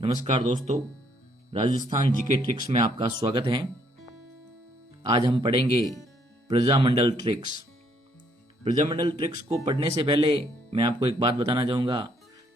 नमस्कार दोस्तों, Rajasthan GK tricks में आपका स्वागत है। आज हम पढ़ेंगे प्रजामंडल ट्रिक्स। प्रजामंडल ट्रिक्स को पढ़ने से पहले मैं आपको एक बात बताना चाहूँगा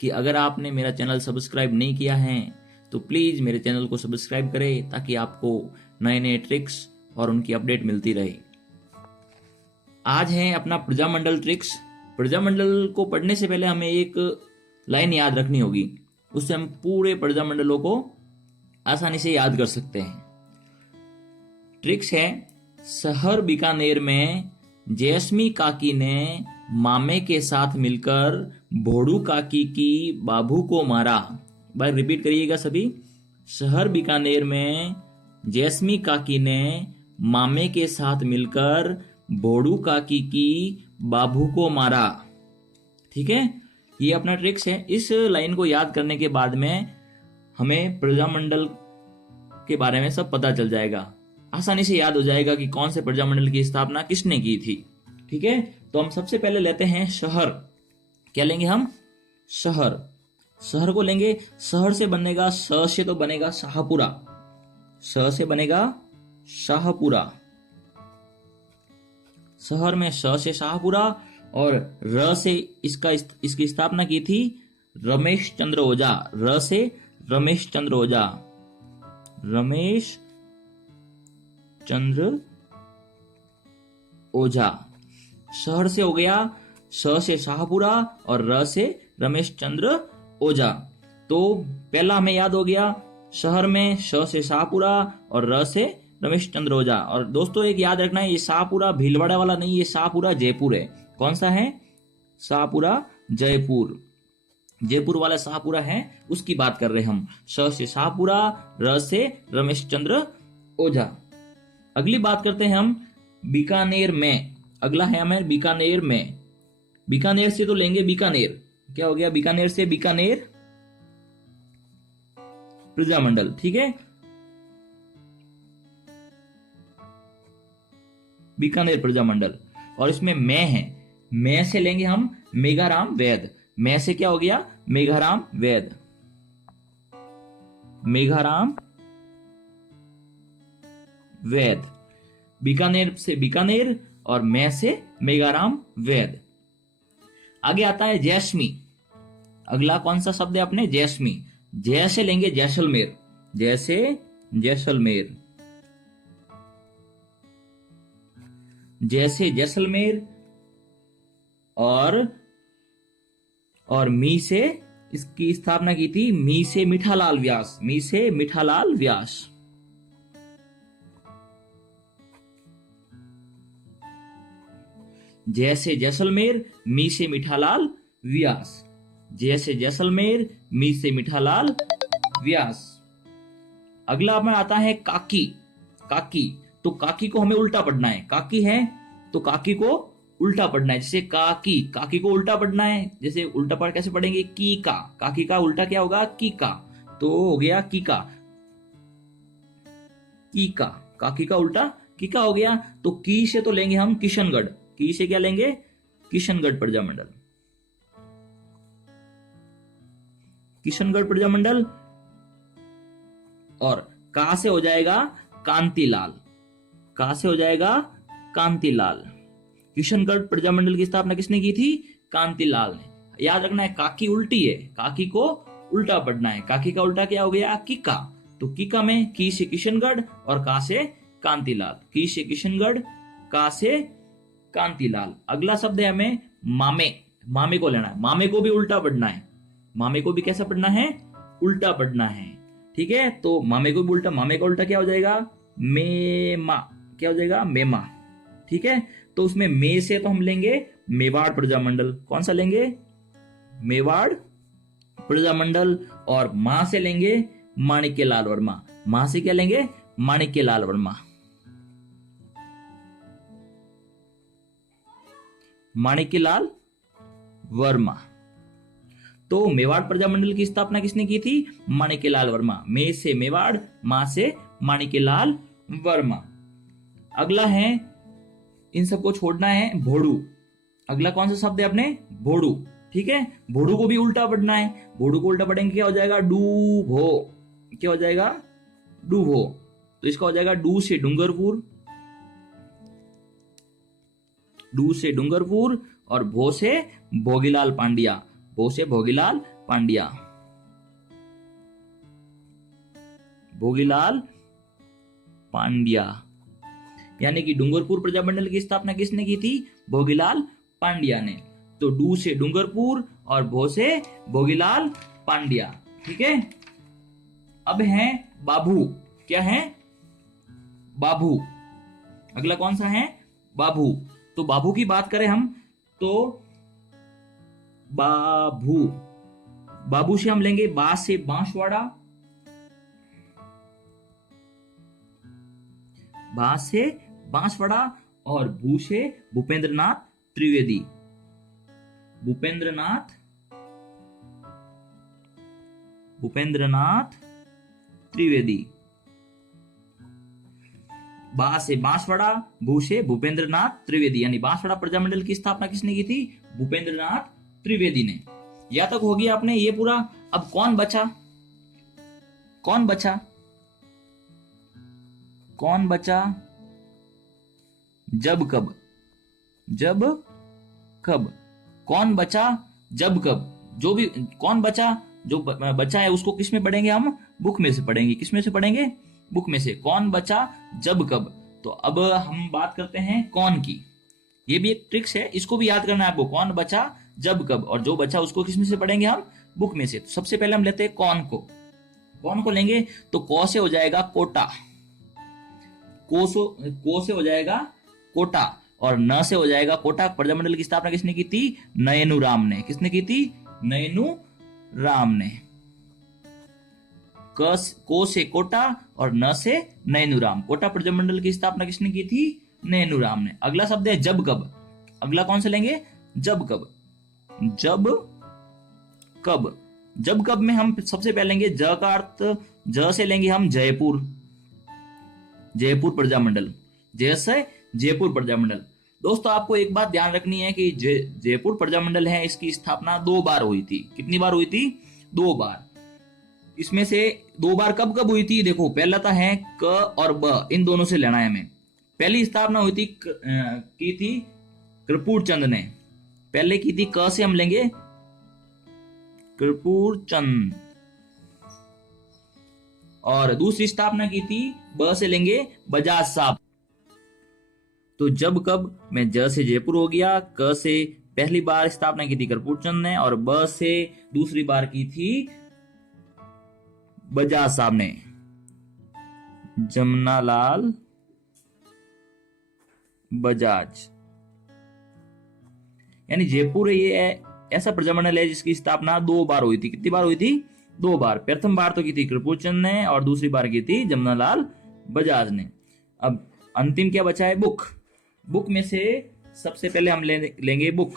कि अगर आपने मेरा चैनल सब्सक्राइब नहीं किया है तो प्लीज़ मेरे चैनल को सब्सक्राइब करें ताकि आपको नए नए ट्रिक्स और उनकी अपडेट मिलती रहे। आज है अपना प्रजामंडल ट्रिक्स। प्रजामंडल को पढ़ने से पहले हमें एक लाइन याद रखनी होगी, उससे हम पूरे प्रजामंडलों को आसानी से याद कर सकते हैं। ट्रिक्स है, शहर बीकानेर में जैस्मी काकी ने मामे के साथ मिलकर भोड़ू काकी की बाबू को मारा। बार रिपीट करिएगा सभी। शहर बीकानेर में जैस्मी काकी ने मामे के साथ मिलकर भोड़ू काकी की बाबू को मारा। ठीक है, ये अपना ट्रिक्स है। इस लाइन को याद करने के बाद में हमें प्रजामंडल के बारे में सब पता चल जाएगा, आसानी से याद हो जाएगा कि कौन से प्रजामंडल की स्थापना किसने की थी। ठीक है, तो हम सबसे पहले लेते हैं शहर। क्या लेंगे हम? शहर। शहर को लेंगे। शहर से बनेगा, स से तो बनेगा शाहपुरा। स से बनेगा शाहपुरा। शहर में स से शाहपुरा और र से इसकी स्थापना की थी रमेश चंद्र ओझा। र से रमेश चंद्र ओझा। रमेश चंद्र ओझा। शहर से हो गया स से शाहपुरा और र से रमेश चंद्र ओझा। तो पहला हमें याद हो गया, शहर में श से शाहपुरा और र से रमेश चंद्र ओझा। और दोस्तों एक याद रखना है, ये शाहपुरा भीलवाड़ा वाला नहीं, ये शाहपुरा जयपुर है। कौन सा है? शाहपुरा जयपुर। जयपुर वाला शाहपुरा है, उसकी बात कर रहे हैं हम। श से शाहपुरा, र से रमेश चंद्र ओझा। अगली बात करते हैं हम बीकानेर में। अगला है हमें बीकानेर में। बीकानेर से तो लेंगे बीकानेर। क्या हो गया? बीकानेर से बीकानेर प्रजामंडल। ठीक है, बीकानेर प्रजामंडल। और इसमें मैं है, मैं से लेंगे हम मेघाराम वैद। मैं से क्या हो गया? मेघाराम वैद। मेघाराम वैद। बीकानेर से बीकानेर और मैं से मेघाराम वैद। आगे आता है जैस्मी। अगला कौन सा शब्द है अपने? जैस्मी। जय से लेंगे जैसलमेर। जैसे जैसलमेर। जैसे जैसलमेर और मी से इसकी स्थापना की थी मी से मीठालाल व्यास। मी से मीठालाल व्यास। जैसे जैसलमेर, मी से मीठालाल व्यास। जैसे जैसलमेर, मी से मीठालाल व्यास। अगला में आता है काकी। काकी, तो काकी को हमें उल्टा पढ़ना है। काकी है तो काकी को उल्टा पढ़ना है। जैसे काकी, काकी को उल्टा पढ़ना है। जैसे उल्टा पढ़ कैसे पढ़ेंगे? की का। काकी का उल्टा क्या होगा? की का। तो हो गया की का। की का। काकी का उल्टा की का हो गया। तो की से तो लेंगे हम किशनगढ़। की से क्या लेंगे? किशनगढ़ प्रजामंडल। किशनगढ़ प्रजामंडल। और का से हो जाएगा कांतिलाल। का से हो जाएगा कांतिलाल। किशनगढ़ प्रजामंडल की स्थापना किसने की थी? कांतिलाल ने। याद रखना है, काकी उल्टी है, काकी को उल्टा पढ़ना है। काकी का उल्टा क्या हो गया? किका। तो किका में की से किशनगढ़ और का से कांतिलाल। की से किशनगढ़, का से कांतिलाल। अगला शब्द है हमें मामे। मामे को लेना है। मामे को भी उल्टा पढ़ना है। मामे को भी कैसा पढ़ना है? उल्टा पढ़ना है। ठीक है, तो मामे को भी उल्टा। मामे का उल्टा क्या हो जाएगा? मेमा। क्या हो जाएगा? मेमा। ठीक है, तो उसमें मे से तो हम लेंगे मेवाड़ प्रजामंडल। कौन सा लेंगे? मेवाड़ प्रजामंडल। और मां से लेंगे माणिक्यलाल वर्मा। मां से क्या लेंगे? माणिक्यलाल वर्मा। माणिक्यलाल वर्मा। तो मेवाड़ प्रजामंडल की स्थापना किसने की थी? माणिक्यलाल वर्मा। मे से मेवाड़, मां से माणिक्यलाल वर्मा। अगला है, इन सबको छोड़ना है, भोड़ू। अगला कौन सा शब्द है अपने? भोड़ू। ठीक है। भोडू को भी उल्टा पढ़ना है, भोडू को उल्टा पढ़ेंगे क्या हो जाएगा, डू भो, क्या हो जाएगा, डू भो। तो इसका हो जाएगा डू से डूंगरपुर, डू से डूंगरपुर, और भो से भोगीलाल पांड्या, भो से भोगीलाल पांड्या, भोगीलाल पांड्या। यानी कि डूंगरपुर प्रजामंडल की स्थापना किसने की थी, भोगीलाल पांड्या ने। तो डू से डूंगरपुर और भो से भोगीलाल पांड्या, ठीक है। अब है बाभू, क्या है, बाभू। अगला कौन सा है, बाभू। तो बाभू की बात करें हम तो बाभू, बाबू से हम लेंगे बा से बांसवाड़ा, बा से बांसवाड़ा, और भू से भूपेंद्रनाथ त्रिवेदी, भूपेंद्रनाथ, भूपेंद्रनाथ त्रिवेदी। बा से बांसवाड़ा, भू से भूपेंद्रनाथ त्रिवेदी, यानी बांसवाड़ा प्रजामंडल की स्थापना किसने की थी, भूपेंद्रनाथ त्रिवेदी ने। या तक हो गया आपने ये पूरा। अब कौन बचा, कौन बचा, कौन बचा, जब कब, जब कब, कौन बचा, जब कब। जो भी कौन बचा, जो बचा है उसको किस में पढ़ेंगे हम, बुक में से पढ़ेंगे। किस में से पढ़ेंगे, बुक में से। कौन बचा, जब कब। तो अब हम बात करते हैं कौन की। ये भी एक ट्रिक्स है, इसको भी याद करना है आपको। कौन बचा, जब कब, और जो बचा उसको किस में से पढ़ेंगे हम, बुक में से। तो सबसे पहले हम लेते हैं कौन को। कौन को लेंगे तो को से हो जाएगा कोटा, को से हो जाएगा कोटा, और न से हो जाएगा कोटा। प्रजामंडल की स्थापना किसने की थी, नयनु राम ने। किसने की थी, नयनु राम ने। को से कोटा और न से नैनुराम। कोटा प्रजामंडल की स्थापना किसने की थी, नैनुराम ने। अगला शब्द है जब कब। अगला कौन से लेंगे, जब कब। जब कब, जब कब में हम सबसे पहले लेंगे ज का अर्थ, ज से लेंगे हम जयपुर, जयपुर प्रजामंडल, जैसे जयपुर प्रजामंडल। दोस्तों आपको एक बात ध्यान रखनी है कि जयपुर प्रजामंडल है, इसकी स्थापना 2 बार हुई थी। कितनी बार हुई थी, 2 बार। इसमें से 2 बार कब कब हुई थी, देखो पहला था है क और ब, इन दोनों से लेना है हमें। पहली स्थापना हुई थी की थी कर्पूर चंद ने, पहले की थी क से हम लेंगे कर्पूर चंद, और दूसरी स्थापना की थी ब से लेंगे बजाज साहब। तो जब कब में ज से जयपुर हो गया, क से पहली बार स्थापना की थी कर्पूर चंद ने, और ब से दूसरी बार की थी बजाज साहब ने, जमनालाल बजाज। यानी जयपुर ये ऐसा प्रजामंडल है जिसकी स्थापना 2 बार हुई थी। कितनी बार हुई थी, 2 बार। प्रथम बार तो की थी कर्पूर चंद ने, और दूसरी बार की थी जमनालाल बजाज ने। अब अंतिम क्या बचा है, बुक। बुक में से सबसे पहले हम लेंगे बुक।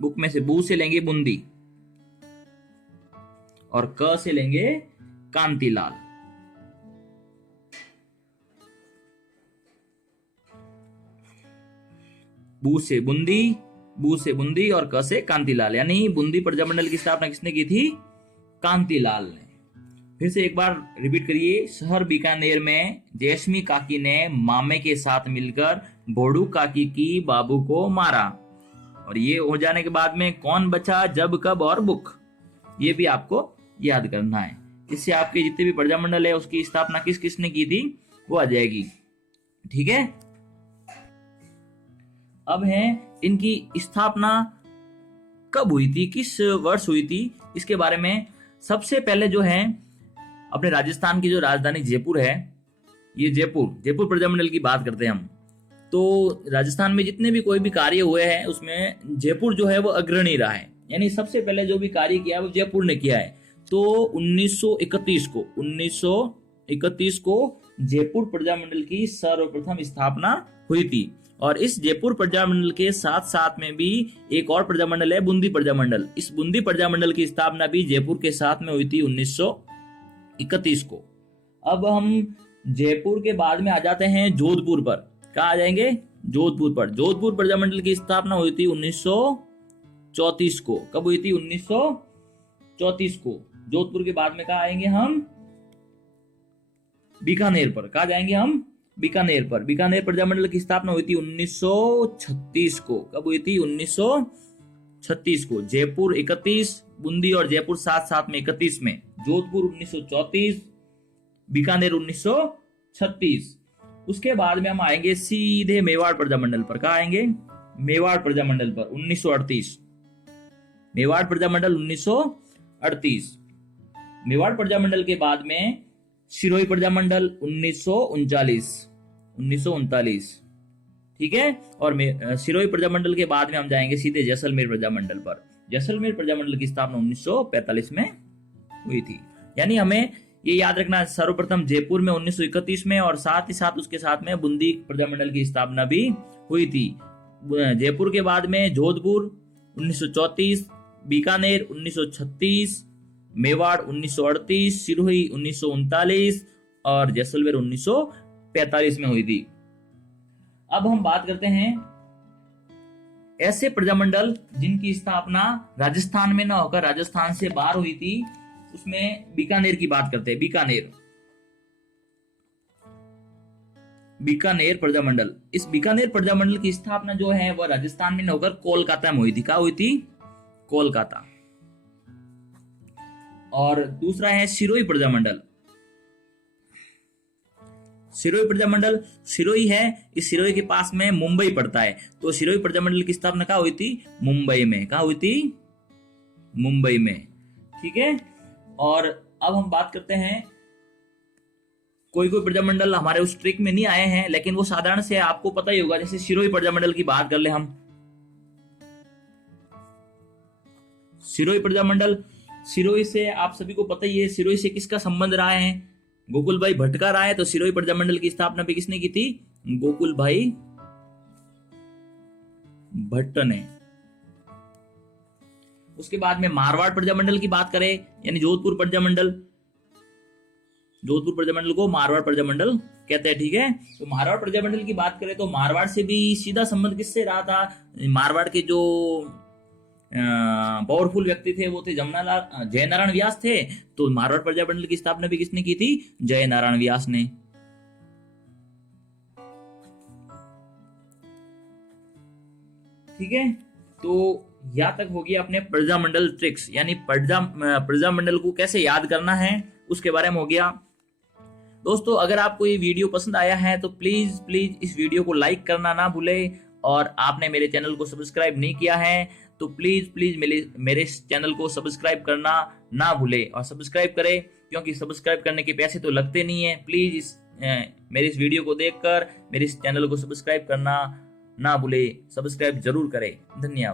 बुक में से बू से लेंगे बूंदी, और क से लेंगे कांतिलाल। बू से बूंदी, बू से बूंदी, और क से कांतिलाल। यानी बूंदी प्रजामंडल की स्थापना किसने की थी, कांतिलाल ने। फिर से एक बार रिपीट करिए। शहर बीकानेर में जैस्मी काकी ने मामे के साथ मिलकर भोडू काकी की बाबू को मारा। और ये हो जाने के बाद में कौन बचा, जब कब और बुक, ये भी आपको याद करना है। इससे आपके जितने भी प्रजामंडल है उसकी स्थापना किस किसने की थी वो आ जाएगी। ठीक है। अब है इनकी स्थापना कब हुई थी, किस वर्ष हुई थी, इसके बारे में। सबसे पहले जो है अपने राजस्थान की जो राजधानी जयपुर है, ये जयपुर प्रजामंडल की बात करते हैं हम। तो राजस्थान में जितने भी कोई भी कार्य हुए हैं उसमें जयपुर जो है वो अग्रणी रहा है। यानी सबसे पहले जो भी कार्य किया है वो जयपुर ने किया है। तो 1931 को जयपुर प्रजामंडल की सर्वप्रथम स्थापना हुई थी। और इस जयपुर प्रजामंडल के साथ साथ में भी एक और प्रजामंडल है, बूंदी प्रजामंडल। इस बूंदी प्रजामंडल की स्थापना भी जयपुर के साथ में हुई थी 1931 को। अब हम जयपुर के बाद में आ जाते हैं जोधपुर पर। कहाँ आ जाएंगे, जोधपुर पर। जोधपुर प्रजामंडल की स्थापना हुई थी 1924 1934 को। कब हुई थी? 1934 को। जोधपुर के बाद में कहा आएंगे हम? बीकानेर पर। कहा जाएंगे हम? बीकानेर पर। बीकानेर प्रजामंडल की स्थापना हुई थी 1936 को। कब हुई थी? 1936 को। जयपुर 31, बूंदी और जयपुर साथ साथ में 31 में। जोधपुर 1934, बीकानेर 1936। उसके बाद में हम आएंगे सीधे मेवाड़ प्रजामंडल पर। कहा आएंगे? मेवाड़ प्रजामंडल पर 1938। मेवाड़ प्रजामंडल 1938। मेवाड़ प्रजामंडल के बाद में सिरोही प्रजामंडल 1939। ठीक है। और सिरोही प्रजामंडल के बाद में हम जाएंगे सीधे जैसलमेर प्रजामंडल पर। जैसलमेर प्रजामंडल की स्थापना 1945 में हुई थी। यानी हमें ये याद रखना, सर्वप्रथम जयपुर में 1931 में, और साथ ही साथ उसके साथ में बूंदी प्रजामंडल की स्थापना भी हुई थी। जयपुर के बाद में जोधपुर 1934, बीकानेर 1936, मेवाड़ 1938, सिरोही 1939 और जैसलमेर 1945 में हुई थी। अब हम बात करते हैं ऐसे प्रजामंडल जिनकी स्थापना राजस्थान में न होकर राजस्थान से बाहर हुई थी। उसमें बीकानेर की बात करते हैं। बीकानेर प्रजामंडल। इस बीकानेर प्रजामंडल की स्थापना जो है वह राजस्थान में न होकर कोलकाता में हुई थी। कहाँ हुई थी? कोलकाता। और दूसरा है सिरोही प्रजामंडल। सिरोही प्रजामंडल, सिरोही है, इस सिरोही के पास में मुंबई पड़ता है। तो सिरोही प्रजामंडल की स्थापना कहाँ हुई थी? मुंबई में। कहाँ हुई थी? मुंबई में। ठीक है। और अब हम बात करते हैं, कोई कोई प्रजामंडल हमारे उस ट्रिक में नहीं आए हैं, लेकिन वो साधारण से आपको पता ही होगा। जैसे सिरोही प्रजामंडल की बात कर ले हम। सिरोही प्रजामंडल, सिरोही से आप सभी को पता ही है, सिरोही से किसका संबंध रहा है? गोकुल भाई भट्ट का रहा है। तो सिरोही प्रजामंडल की स्थापना भी किसने की थी? गोकुल भाई भट्ट ने। उसके बाद में मारवाड़ प्रजामंडल की बात करें, यानी जोधपुर प्रजामंडल। जोधपुर प्रजामंडल को मारवाड़ प्रजामंडल कहते हैं। ठीक है। तो मारवाड़ प्रजामंडल की बात करें तो मारवाड़ से भी सीधा संबंध किससे रहा था? मारवाड़ के जो पावरफुल व्यक्ति थे वो थे जयनारायण व्यास थे। तो मारवाड़ प्रजामंडल की स्थापना भी किसने की थी? जयनारायण व्यास ने। ठीक है। तो यहां तक होगी अपने प्रजामंडल ट्रिक्स, यानी प्रजामंडल को कैसे याद करना है उसके बारे में हो गया। दोस्तों, अगर आपको ये वीडियो पसंद आया है तो प्लीज इस वीडियो को लाइक करना ना भूले, और आपने मेरे चैनल को सब्सक्राइब नहीं किया है तो प्लीज मेरे चैनल को सब्सक्राइब करना ना भूले, और सब्सक्राइब करें, क्योंकि सब्सक्राइब करने के पैसे तो लगते नहीं है। प्लीज मेरे इस वीडियो को देखकर मेरे इस चैनल को सब्सक्राइब करना ना भूले, सब्सक्राइब जरूर करें। धन्यवाद।